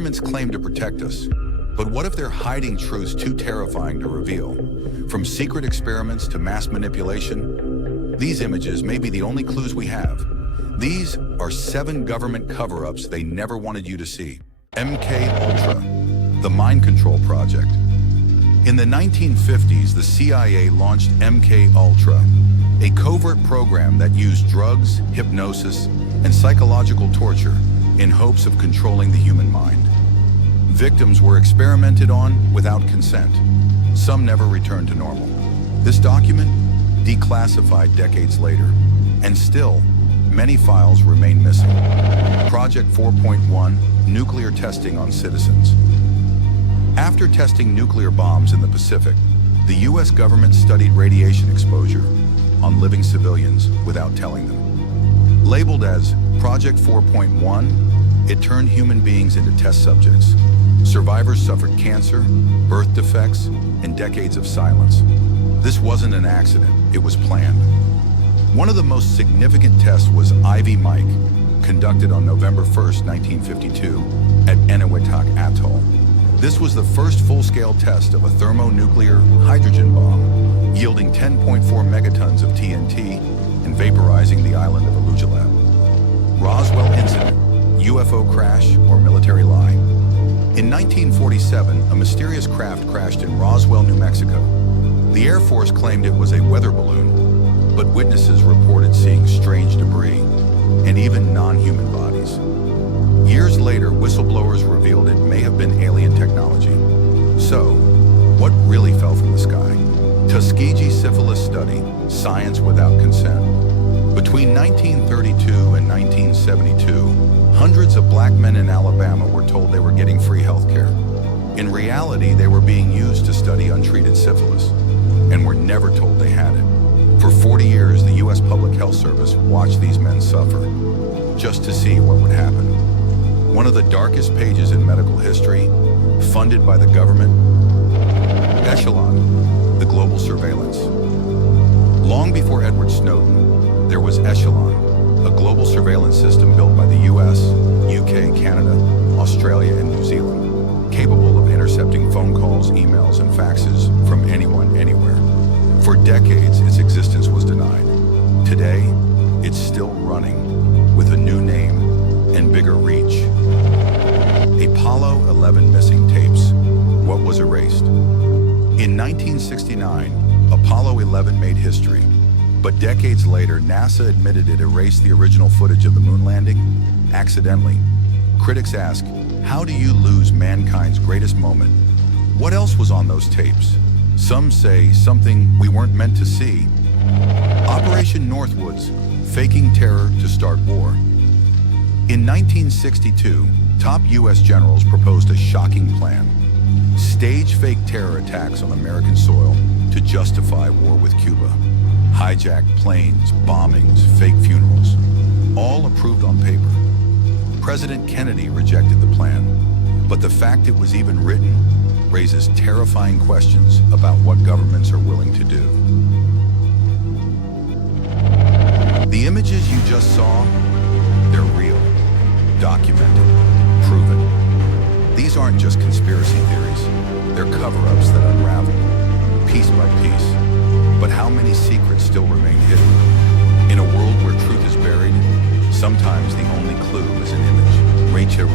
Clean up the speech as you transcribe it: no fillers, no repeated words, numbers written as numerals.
Governments claim to protect us, but what if they're hiding truths too terrifying to reveal? From secret experiments to mass manipulation, these images may be the only clues we have. These are 7 government cover-ups they never wanted you to see. MK-Ultra, the mind control project. In the 1950s, the CIA launched MK-Ultra, a covert program that used drugs, hypnosis, and psychological torture in hopes of controlling the human mind. Victims were experimented on without consent. Some never returned to normal. This document, declassified decades later, and still, many files remain missing. Project 4.1, nuclear testing on citizens. After testing nuclear bombs in the Pacific, the US government studied radiation exposure on living civilians without telling them. Labeled as Project 4.1, it turned human beings into test subjects. Survivors suffered cancer, birth defects, and decades of silence. This wasn't an accident, it was planned. One of the most significant tests was Ivy Mike, conducted on November 1st, 1952, at Eniwetok Atoll. This was the first full-scale test of a thermonuclear hydrogen bomb, yielding 10.4 megatons of TNT and vaporizing the island of Alujalab. Roswell incident, UFO crash, or military lie. In 1947, a mysterious craft crashed in Roswell, New Mexico. The Air Force claimed it was a weather balloon, but witnesses reported seeing strange debris and even non-human bodies. Years later, whistleblowers revealed it may have been alien technology. So, what really fell from the sky? Tuskegee syphilis study, science without consent. Between 1932 and 1972, hundreds of black men in Alabama were told they were getting free health care. In reality, they were being used to study untreated syphilis, and were never told they had it. For 40 years, the U.S. Public Health Service watched these men suffer, just to see what would happen. One of the darkest pages in medical history, funded by the government, Echelon, the global surveillance. Long before Edward Snowden, there was Echelon, a global surveillance system built by the US, UK, Canada, Australia, and New Zealand, capable of intercepting phone calls, emails, and faxes from anyone, anywhere. For decades, its existence was denied. Today, it's still running, with a new name and bigger reach. Apollo 11 missing tapes. What was erased? In 1969, Apollo 11 made history. But decades later, NASA admitted it erased the original footage of the moon landing accidentally. Critics ask, how do you lose mankind's greatest moment? What else was on those tapes? Some say something we weren't meant to see. Operation Northwoods, faking terror to start war. In 1962, top U.S. generals proposed a shocking plan. Stage fake terror attacks on American soil to justify war with Cuba. Hijacked planes, bombings, fake funerals, all approved on paper. President Kennedy rejected the plan, but the fact it was even written raises terrifying questions about what governments are willing to do. The images you just saw, they're real, documented, proven. These aren't just conspiracy theories, they're cover-ups that unravel, piece by piece. But how many secrets still remain hidden? In a world where truth is buried, sometimes the only clue is an image. Rachel